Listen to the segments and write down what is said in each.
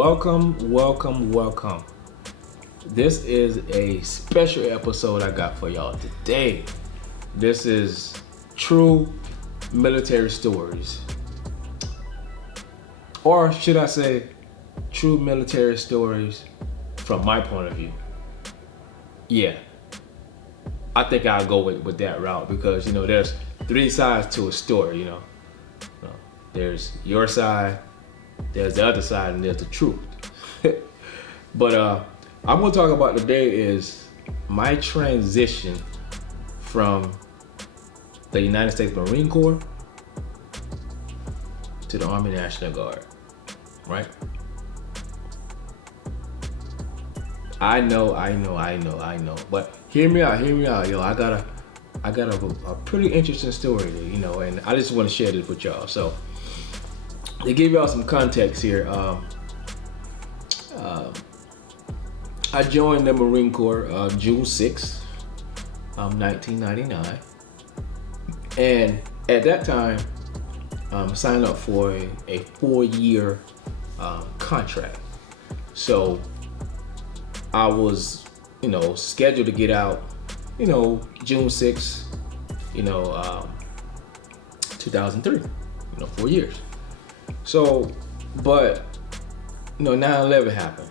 Welcome. This is a special episode I got for y'all today. This is true military stories. Or should I say, true military stories from my point of view. Yeah, I think I'll go with that route because, there's three sides to a story, There's your side, there's the other side, and there's the truth. But I'm gonna talk about today is my transition from the United States Marine Corps to the Army National Guard, right? I know, but hear me out, yo. I got a pretty interesting story, and I just want to share this with y'all. So, to give y'all some context here, I joined the Marine Corps June 6th, 1999, and at that time, signed up for a 4-year contract. So I was, scheduled to get out, June 6th, 2003, 4 years. So, but, 9/11 happened.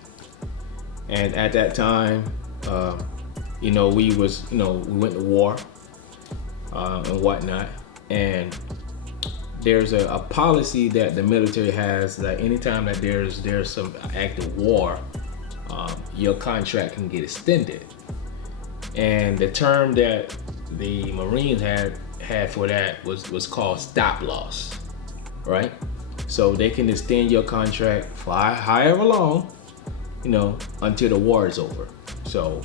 And at that time, we went to war and whatnot. And there's a policy that the military has that anytime that there's some active war, your contract can get extended. And the term that the Marines had for that was called stop loss, right? So they can extend your contract for however long, until the war is over. So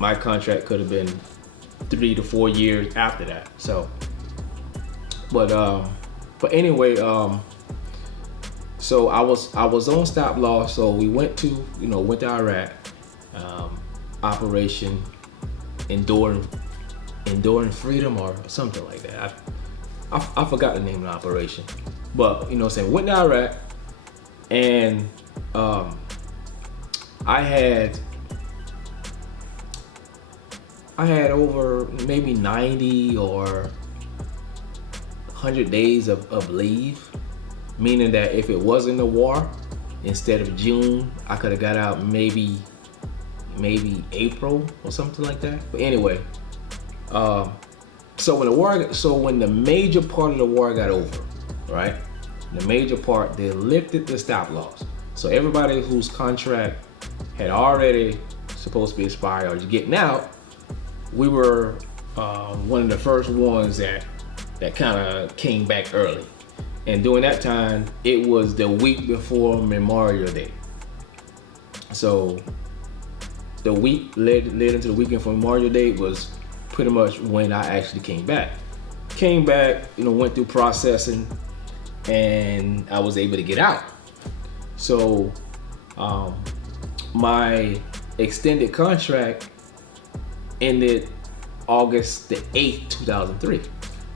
my contract could have been 3 to 4 years after that. So, but anyway, so I was on stop loss. So we went to Iraq, Operation Enduring Freedom or something like that. I forgot the name of the operation, but went to Iraq, and I had over maybe 90 or 100 days of leave, meaning that if it wasn't a war, instead of June, I could have got out maybe April or something like that. But anyway, so when the major part of the war got over, right? The major part, they lifted the stop loss. So everybody whose contract had already supposed to be expired or getting out, we were one of the first ones that kind of came back early. And during that time, it was the week before Memorial Day. So the week led into the weekend for Memorial Day was pretty much when I actually came back. Went through processing, and I was able to get out. So my extended contract ended August the 8th, 2003.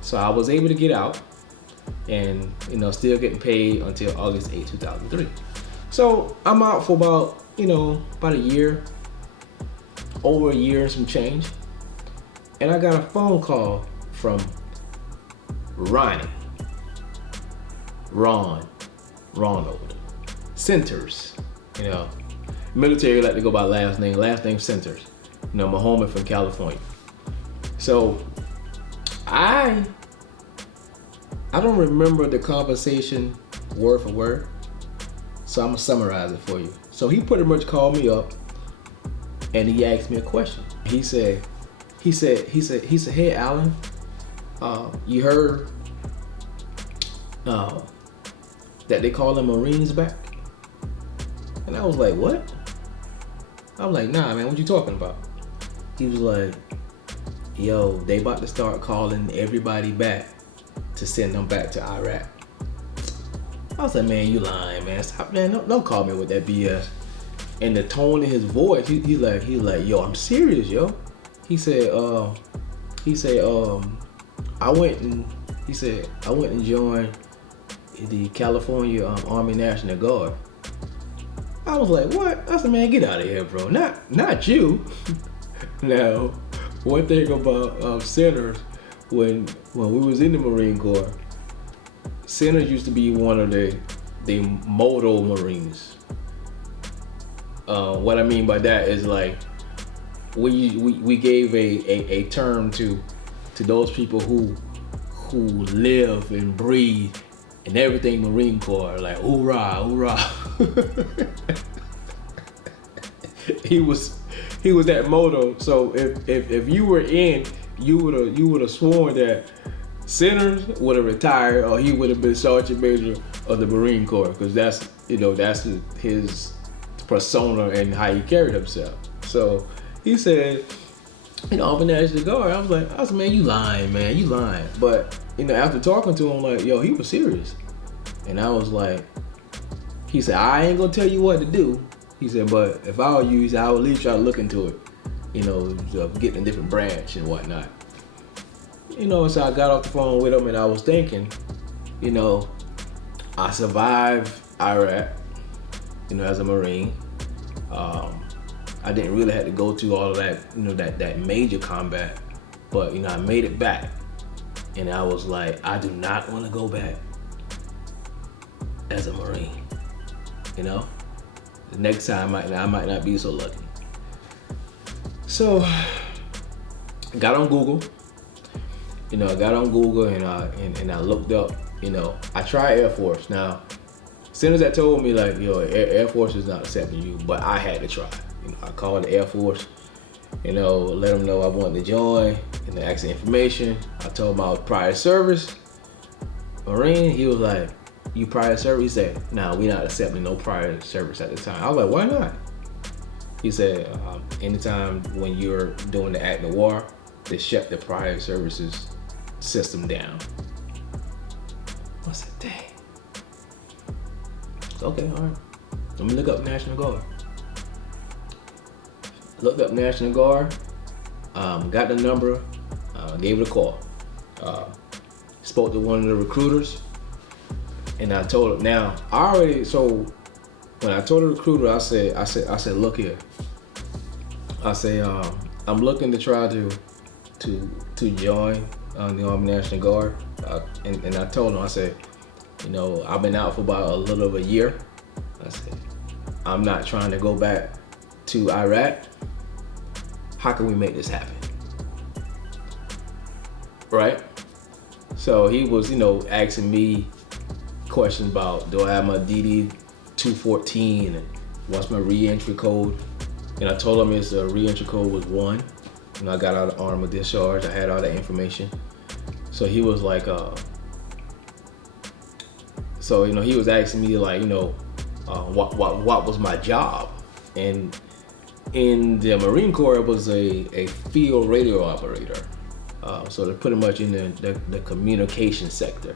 So I was able to get out and, still getting paid until August 8th, 2003. So I'm out for about a year, over a year and some change. And I got a phone call from Ronald Centers. Military like to go by last name Centers. Muhammad from California. So I don't remember the conversation word for word, so I'm gonna summarize it for you. So he pretty much called me up and he asked me a question. He said, "Hey Alan, you heard that they call the Marines back?" And I was like, "What?" I was like, "Nah, man, what you talking about?" He was like, "Yo, they about to start calling everybody back to send them back to Iraq." I was like, "Man, you lying, man. Stop, man. Don't call me with that BS." And the tone in his voice, he's like, "Yo, I'm serious, yo." He said, I went and joined the California Army National Guard. I was like, what? I said, man, get out of here, bro. Not you. Now, one thing about centers, when we was in the Marine Corps, centers used to be one of the modal Marines. What I mean by that is like we gave a term to those people who live and breathe and everything Marine Corps, like hoorah, hoorah. he was that motto. So if you were in, you would have sworn that Centers would have retired, or he would have been Sergeant Major of the Marine Corps, because that's his persona and how he carried himself. So he said, I'm a National Guard. I was like, man, you lying, man, you lying. But after talking to him, like, yo, he was serious. And I was like, he said, I ain't gonna tell you what to do. He said, but if I were you, he said, I would at least try to look into it, getting a different branch and whatnot. So I got off the phone with him and I was thinking, I survived Iraq, as a Marine. I didn't really have to go through all of that, that major combat, but I made it back. And I was like, I do not want to go back as a Marine. The next time I might not be so lucky. So I got on Google. I got on Google and I looked up. I tried Air Force. Now, as soon as that told me like, Air Force is not accepting you, but I had to try. I called the Air Force. Let them know I wanted to join, and asked the information. I told him I was prior service Marine. He was like, "You prior service?" He said, "Nah, we not accepting no prior service at the time." I was like, "Why not?" He said, "Anytime when you're doing the act of war, they shut the prior services system down." I said, "Dang." Okay, all right. Let me look up National Guard. Looked up National Guard, got the number, gave it a call. Spoke to one of the recruiters, and I told him. Now, when I told the recruiter, I said, look here. I say, I'm looking to try to join the Army National Guard, and I told him, I said, I've been out for about a little over a year. I said, I'm not trying to go back to Iraq. How can we make this happen? Right? So he was, asking me questions about, do I have my DD 214 and what's my re-entry code? And I told him his re-entry code was 1. I got out of armor discharge. I had all that information. So he was like, he was asking me like, what was my job? And in the Marine Corps, it was a field radio operator. So they're pretty much in the communication sector.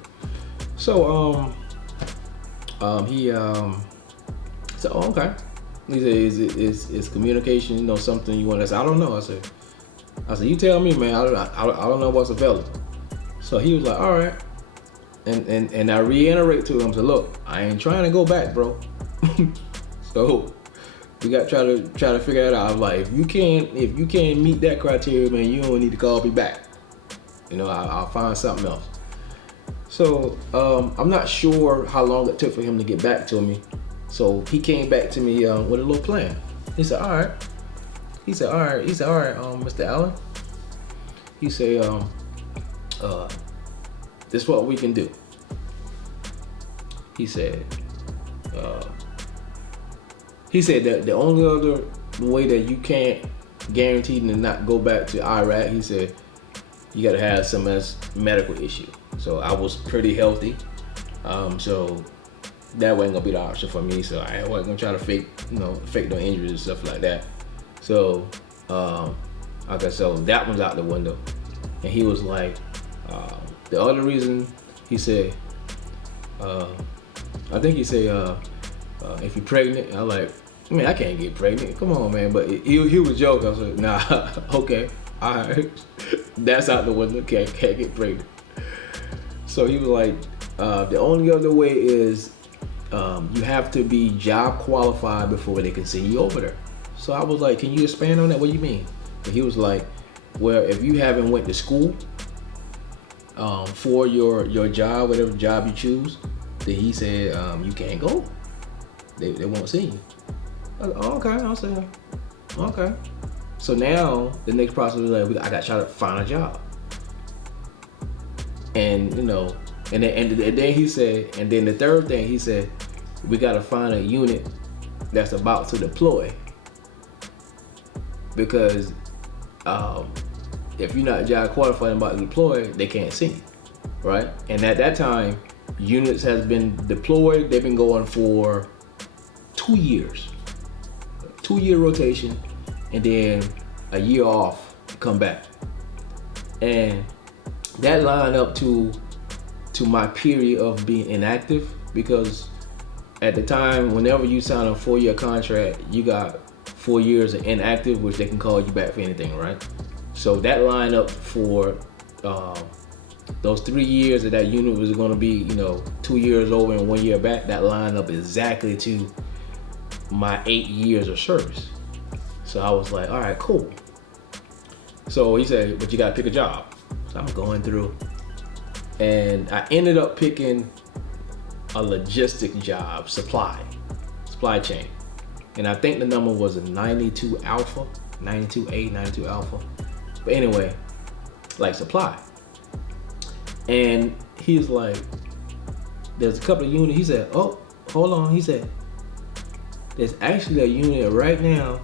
So he said, "Oh, okay." He said, "Is communication, something you want to say?" I don't know. I said, "You tell me, man. I don't know what's available." So he was like, "All right." And I reiterate to him, I said, "Look, I ain't trying to go back, bro." So we got to try to figure that out. I was like, if you can't meet that criteria, man, you don't need to call me back. I'll find something else. So I'm not sure how long it took for him to get back to me. So he came back to me with a little plan. He said, all right. He said, all right, Mr. Allen. He said, this is what we can do. He said that the only other way that you can't guarantee to not go back to Iraq, he said, you gotta have some medical issue. So I was pretty healthy. So that wasn't gonna be the option for me. So I wasn't gonna try to fake no injuries and stuff like that. So, okay, so that one's out the window. And he was like, the other reason, he said, I think he said, if you're pregnant, I was like, man, I can't get pregnant. Come on, man. But he was joking. I was like, nah, okay, all right. That's out the window. Can't get pregnant. So he was like, the only other way is you have to be job qualified before they can send you over there. So I was like, can you expand on that? What do you mean? And he was like, well, if you haven't went to school for your job, whatever job you choose, then he said you can't go. They won't see you. I was like, oh, okay. I said, okay. So now the next process was like, I got to try to find a job. And and then he said, and then the third thing he said, we got to find a unit that's about to deploy, because if you're not job qualified and about to deploy, they can't see you, right? And at that time, units has been deployed. They've been going for 2 years, 2-year rotation, and then a year off to come back. And that lined up to my period of being inactive, because at the time, whenever you sign a 4-year contract, you got 4 years of inactive, which they can call you back for anything, right? So that lined up for those 3 years that unit was going to be, 2 years over and 1 year back. That lined up exactly to my 8 years of service. So I was like, all right, cool. So he said, but you got to pick a job. So I'm going through, and I ended up picking a logistic job, supply chain. And I think the number was a 92 Alpha, 92A, 92 Alpha. But anyway, like supply. And he's like, there's a couple of units. He said, oh, hold on. He said, there's actually a unit right now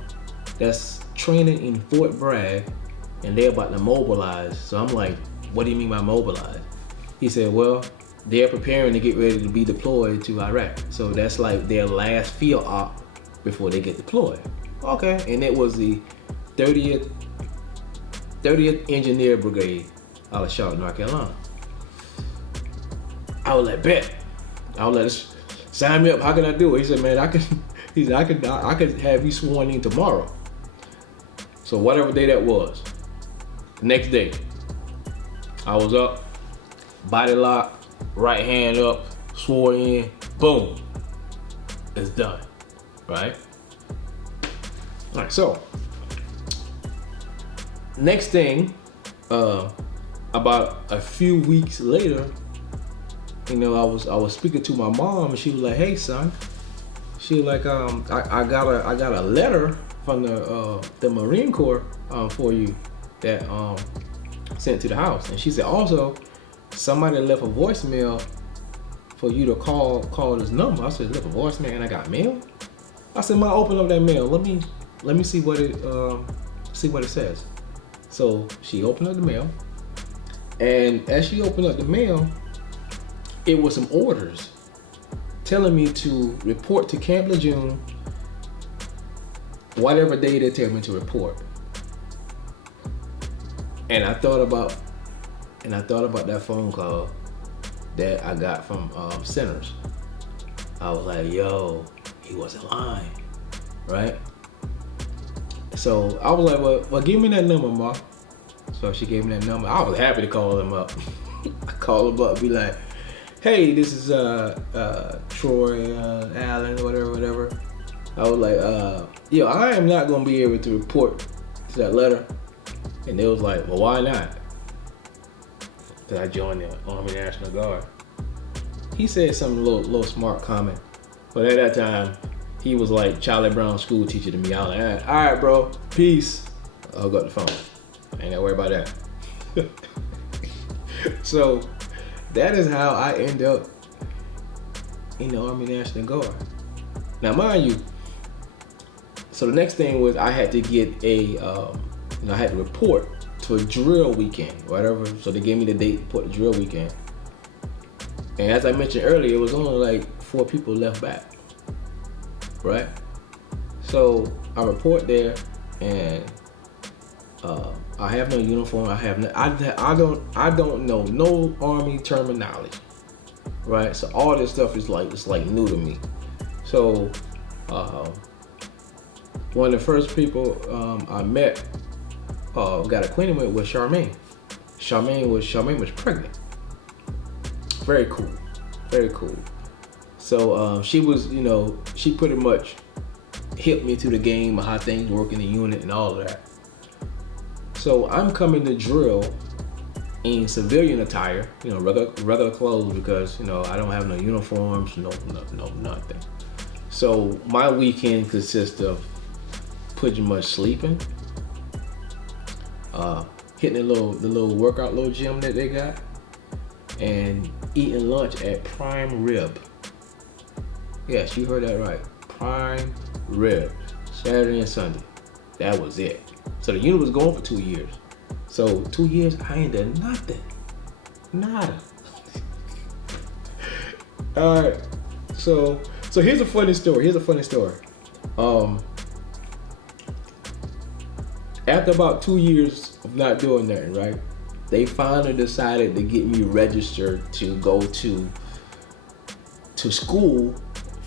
that's training in Fort Bragg, and they're about to mobilize. So I'm like, what do you mean by mobilize? He said, well, they're preparing to get ready to be deployed to Iraq. So that's like their last field op before they get deployed. Okay, and it was the 30th Engineer Brigade out of Charlotte, North Carolina. I was like, bet. I was like, sign me up. How can I do it? He said, man, I could have you sworn in tomorrow. So whatever day that was, the next day, I was up, body lock, right hand up, swore in, boom, it's done, right? All right, so next thing, about a few weeks later, I was speaking to my mom, and she was like, "Hey, son," she was like, "I got a letter from the Marine Corps for you that sent to the house," and she said, "Also, somebody left a voicemail for you to call this number." I said, "Left a voicemail and I got mail?" I said, "Ma, open up that mail. Let me see what it says." So she opened up the mail, and as she opened up the mail, it was some orders telling me to report to Camp Lejeune whatever day they tell me to report. And I thought about that phone call that I got from Centers. I was like, yo, he wasn't lying, right? So I was like, well, give me that number, Ma. So she gave me that number. I was happy to call him up. I call him up, be like, hey, this is Troy Allen, whatever. I was like, yo, I am not gonna be able to report to that letter. And they was like, well, why not? Because I joined the Army National Guard. He said some little smart comment, but at that time, he was like Charlie Brown school teacher to me. I was like, all right, bro, peace. I'll go to the phone. I ain't gotta worry about that. So that is how I end up in the Army National Guard. Now, mind you, so the next thing was I had to get I had to report to a drill weekend, whatever. So they gave me the date for the drill weekend. And as I mentioned earlier, it was only like 4 people left back, right? So I report there, and I have no uniform. I don't know no Army terminology, right? So all this stuff is like new to me. So one of the first people I met, got acquainted with, was Charmaine. Charmaine was pregnant. Very cool. So she was, she pretty much hit me to the game of how things work in the unit and all of that. So I'm coming to drill in civilian attire, regular clothes, because I don't have no uniforms, no nothing. So my weekend consists of pretty much sleeping, hitting the little workout little gym that they got, and eating lunch at Prime Rib. Yes, you heard that right, Prime Rib, Saturday and Sunday. That was it. So the unit was going for 2 years. So 2 years I ain't done nothing, nada. All right, so here's a funny story. After about 2 years of not doing nothing, right, they finally decided to get me registered to go to school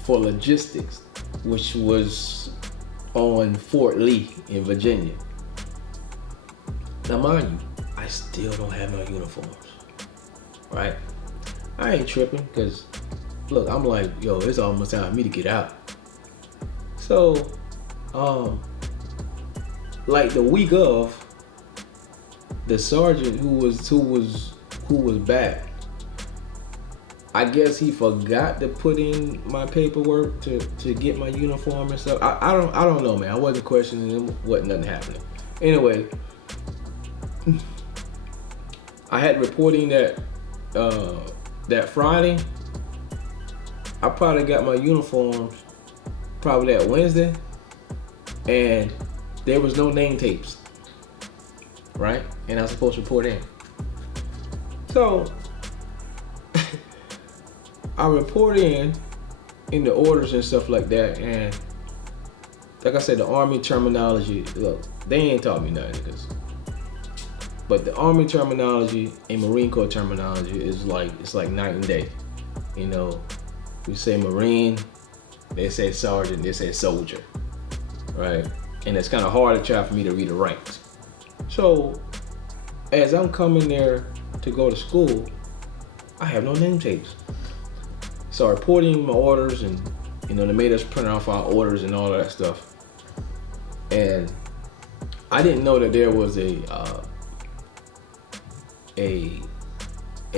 for logistics, which was on Fort Lee in Virginia. Now mind you, I still don't have no uniforms, right? I ain't tripping, because look, I'm like, yo, it's almost time for me to get out. So, like the week of, the sergeant who was back, I guess he forgot to put in my paperwork to get my uniform and stuff. I don't know, man. I wasn't questioning him. Wasn't nothing happening. Anyway, I had reporting that Friday. I probably got my uniforms probably that Wednesday, and there was no name tapes, right? And I was supposed to report in. So I report in the orders and stuff like that, and like I said, the Army terminology, look, they ain't taught me nothing, but the Army terminology and Marine Corps terminology is it's like night and day. We say Marine, they say Sergeant, they say Soldier, right? And it's kind of hard to try for me to read the ranks. So as I'm coming there to go to school, I have no name tapes. So I reported in my orders, and they made us print off our orders and all of that stuff. And I didn't know that there was a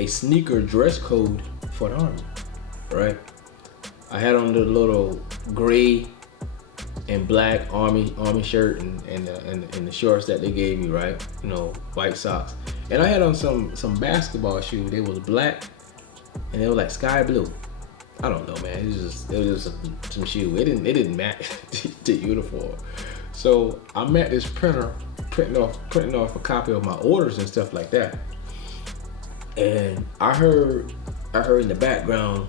sneaker dress code for the Army, right? I had on the little gray and black army shirt and the shorts that they gave me, right? White socks. And I had on some basketball shoes. They was black and they were like sky blue. I don't know, man. It was just some shoe. It didn't match the uniform. So I'm at this printer printing off a copy of my orders and stuff like that. And I heard in the background,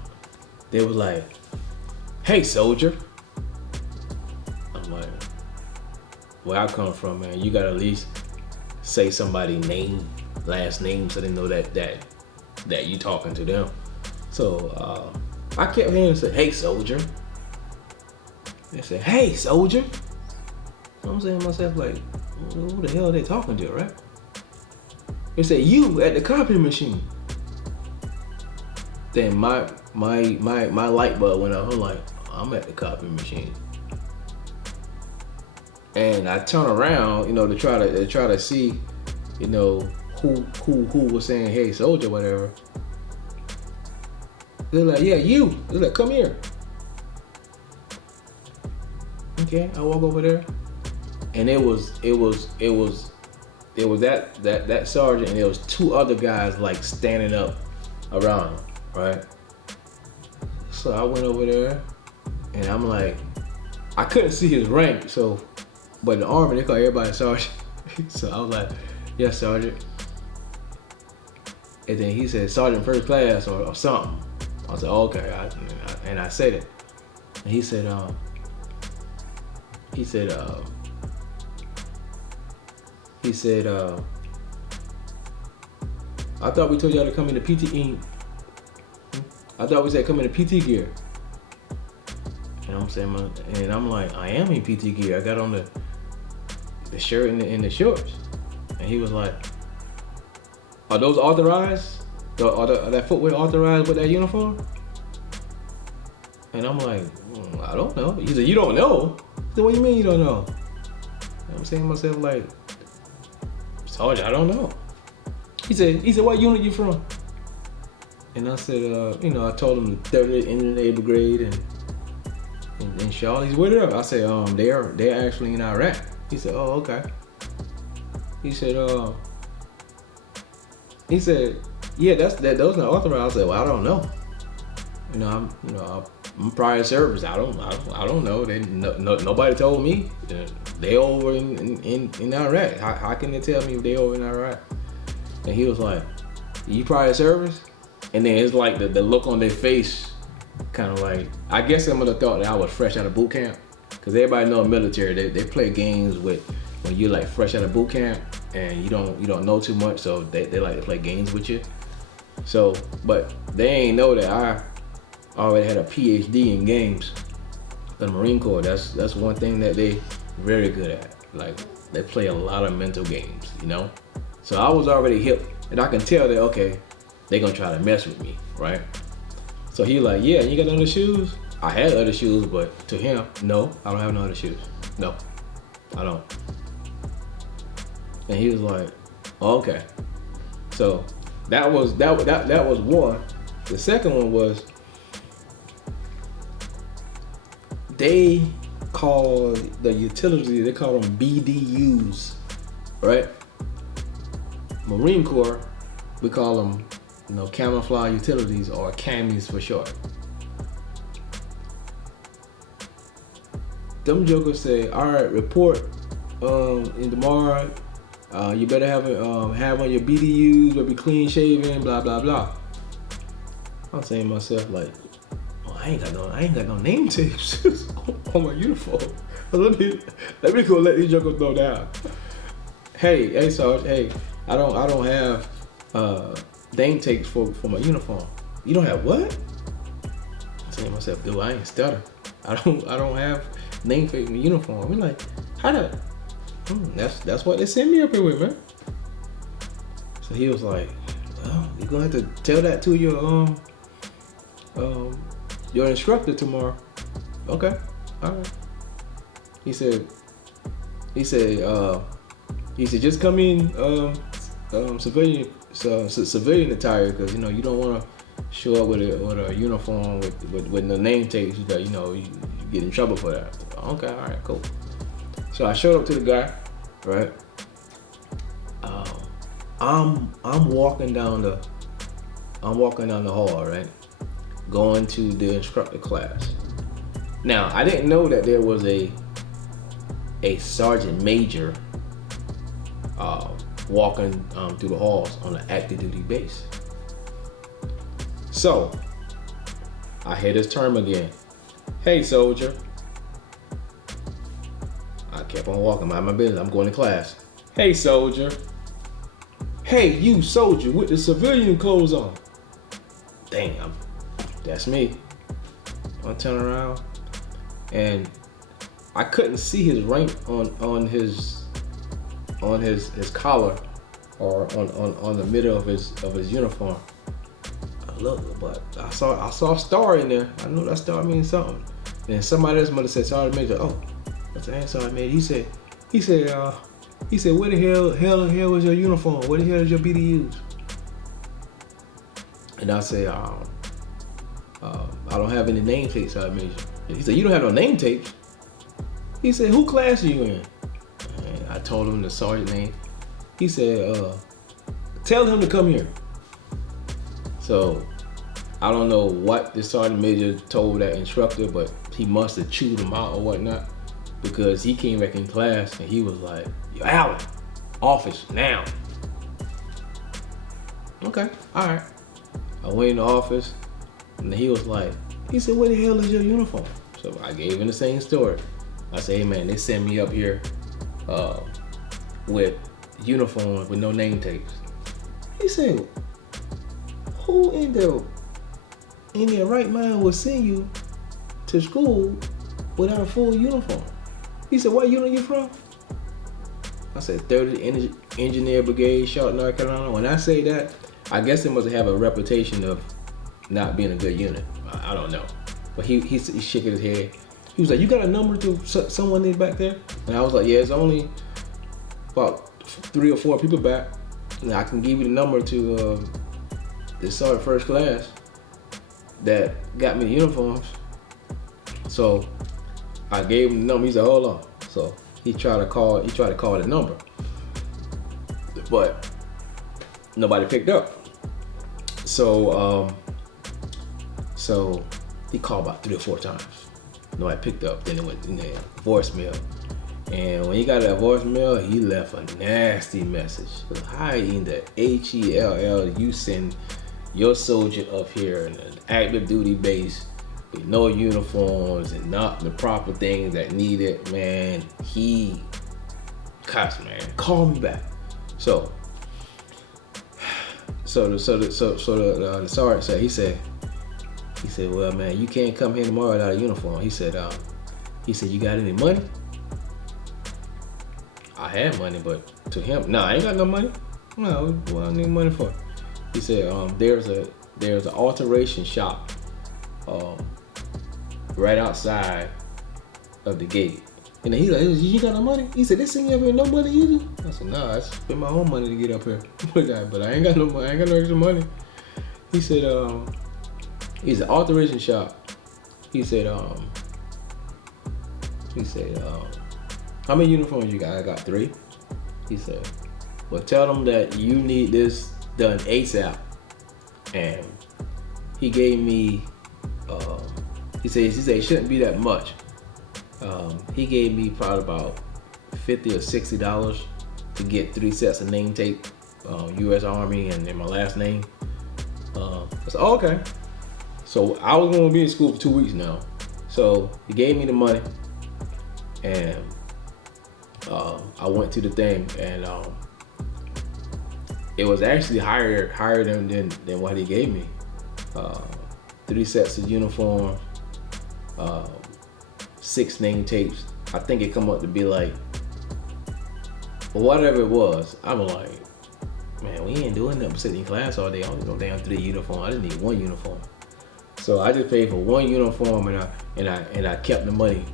they was like, "Hey, soldier." I'm like, where I come from, man, you gotta at least say somebody's name, last name, so they know that you talking to them. So I kept hearing them say, "Hey, soldier." They said, "Hey, soldier." So I'm saying to myself, like, who the hell are they talking to, right? They said, "You at the copy machine." Then my light bulb went off. I'm like, I'm at the copy machine. And I turn around, to try to see, who was saying, "Hey, soldier," whatever. They're like, "Yeah, you." They're like, "Come here." Okay, I walk over there, and it was that sergeant, and there was two other guys like standing up around him, right? So I went over there, and I'm like, I couldn't see his rank, but in the Army, they call everybody sergeant. So I was like, "Yes, sergeant." And then he said, "Sergeant first class," or something. I said, "Okay," and I said it. And he said, "I thought we told y'all to come in the PT. I thought we said come in the PT gear." And I'm saying, and I'm like, I am in PT gear. I got on the shirt and the shorts. And he was like, "Are those authorized? Are that footwear authorized with that uniform?" And I'm like, I don't know. He said, you don't know? I said, what do you mean you don't know? And I'm saying to myself, like, Sergeant, I don't know. He said, what unit you from? And I said, I told him the 30th Engineer Brigade and Charlotte. He said, where they are? I said, they're actually in Iraq. He said, oh, okay. He said, yeah, those not authorized. I said, well, I don't know. I'm prior service. I don't know. Nobody told me. They over in Iraq. How can they tell me if they over in Iraq? And he was like, you prior service? And then it's like the look on their face, kind of like, I guess some of the thought that I was fresh out of boot camp, because everybody know in the military they play games with when you're like fresh out of boot camp and you don't know too much, so they like to play games with you. So, but they ain't know that I already had a PhD in games. The Marine Corps, that's one thing that they very good at. Like, they play a lot of mental games, So I was already hip, and I can tell that, okay, they gonna try to mess with me, right? So he like, yeah, you got other shoes? I had other shoes, but to him, no, I don't have no other shoes. No, I don't. And he was like, oh, okay. So that was one. The second one was, they call the utilities, they call them BDUs, right? Marine Corps, we call them, camouflage utilities, or camis for short. Them jokers say, all right, report in tomorrow. You better have on your BDUs, better be clean shaven, blah blah blah. I'm saying to myself, like, I ain't got no name tapes on my uniform. Let me go let these jokers know down. Hey, Sarge, hey, I don't have name tapes for my uniform. You don't have what? I'm saying to myself, dude, I ain't stutter. I don't have name tapes in the uniform. I'm like, how that? That's what they sent me up here with, man. So he was like, well, you're gonna have to tell that to your instructor tomorrow. Okay, all right. He said, just come in civilian attire, because you don't want to show up with a uniform with no name tapes. You get in trouble for that. Okay, all right, cool. So I showed up to the guy, right? I'm walking down the hall, right? Going to the instructor class. Now, I didn't know that there was a sergeant major walking through the halls on an active duty base. So I hear this term again. Hey, soldier. I kept on walking, mind my business. I'm going to class. Hey, soldier. Hey, you soldier with the civilian clothes on. Damn, that's me. I turn around, and I couldn't see his rank on his collar or on the middle of his uniform. I looked, but I saw a star in there. I knew that star means something. And somebody else might have said, Sergeant Major. Oh, that's an Sergeant Major. He said, where the hell was your uniform? Where the hell is your BDUs? And I said, I don't have any name tapes, Sergeant Major. He said, you don't have no name tapes? He said, who class are you in? And I told him the sergeant name. He said, tell him to come here. So I don't know what the sergeant major told that instructor, but he must have chewed him out or whatnot, because he came back in class and he was like, yo, Alan, office now. Okay, all right. I went in the office and he was like, he said, where the hell is your uniform? So I gave him the same story. I said, hey man, they sent me up here with uniforms with no name tapes. He said, who in their right mind will send you to school without a full uniform? He said, what unit you from? I said, 30th Engineer Brigade, Charlotte, North Carolina. When I say that, I guess they must have a reputation of not being a good unit. I don't know. But he shaking his head. He was like, "You got a number to someone in back there?" And I was like, "Yeah, it's only about 3 or 4 people back. And I can give you the number to this sergeant first class that got me the uniforms." So I gave him the number. He said, "Hold on." So he tried to call the number, but nobody picked up. So he called about 3 or 4 times. Nobody picked up. Then it went in there, voicemail. And when he got that voicemail, he left a nasty message. "Hi, in the HELL, you send your soldier up here in an active duty base with no uniforms and not the proper things that needed." Man, he cussed, man. Call me back. So the sergeant said, he said, "Well, man, you can't come here tomorrow without a uniform." He said, "You got any money?" I had money, but to him, "Nah, I ain't got no money. No, what I need money for?" He said, there's an alteration shop right outside of the gate." And then he's like, "You got no money?" He said, "They send you up here no money either?" I said, "Nah, I spend my own money to get up here." But I ain't got no money. I ain't got no extra money. He said, he's an alteration shop. He said, "How many uniforms you got?" "I got 3. He said, "Well, tell them that you need this done ASAP." And he gave me, he said it shouldn't be that much. He gave me probably about $50 or $60 to get 3 sets of name tape, U.S. Army and then my last name. I said, "Oh, okay." So I was going to be in school for 2 weeks now. So he gave me the money, and I went to the thing, and it was actually higher than what he gave me. 3 sets of uniform, 6 name tapes. I think it come up to be like, whatever it was. I'm like, man, we ain't doing nothing but sitting in class all day. I only no damn 3 uniform. I didn't need 1 uniform. So I just paid for 1 uniform, and I kept the money.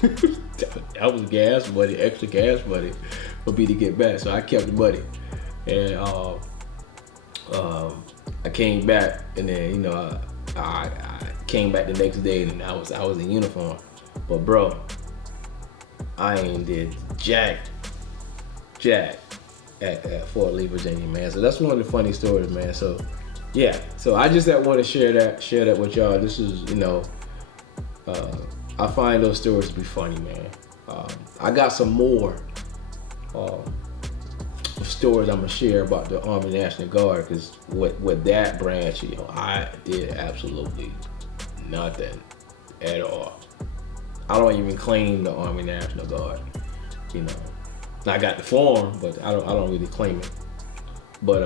That was gas money, extra gas money for me to get back. So I kept the money, and I came back, and then I came back the next day, and I was in uniform. But bro, I ain't did jack at Fort Lee, Virginia, man. So that's one of the funny stories, man. So yeah, so I just want to share that with y'all. This is, I find those stories to be funny, man. I got some more stories I'm gonna share about the Army National Guard, because with that branch, I did absolutely nothing at all. I don't even claim the Army National Guard. I got the form, but I don't really claim it. But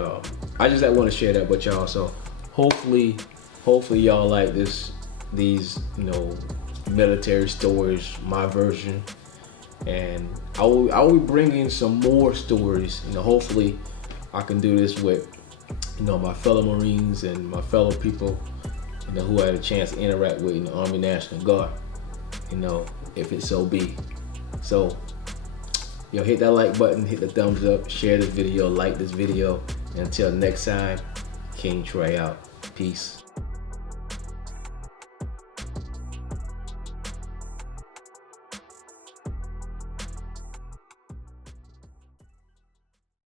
I just want to share that with y'all. So hopefully y'all like these military stories, my version, and I will be bringing some more stories. Hopefully I can do this with my fellow Marines and my fellow people who I had a chance to interact with in the Army National Guard, if it so be. So hit that like button, hit the thumbs up, share this video, like this video. And until next time, King Trey out. Peace.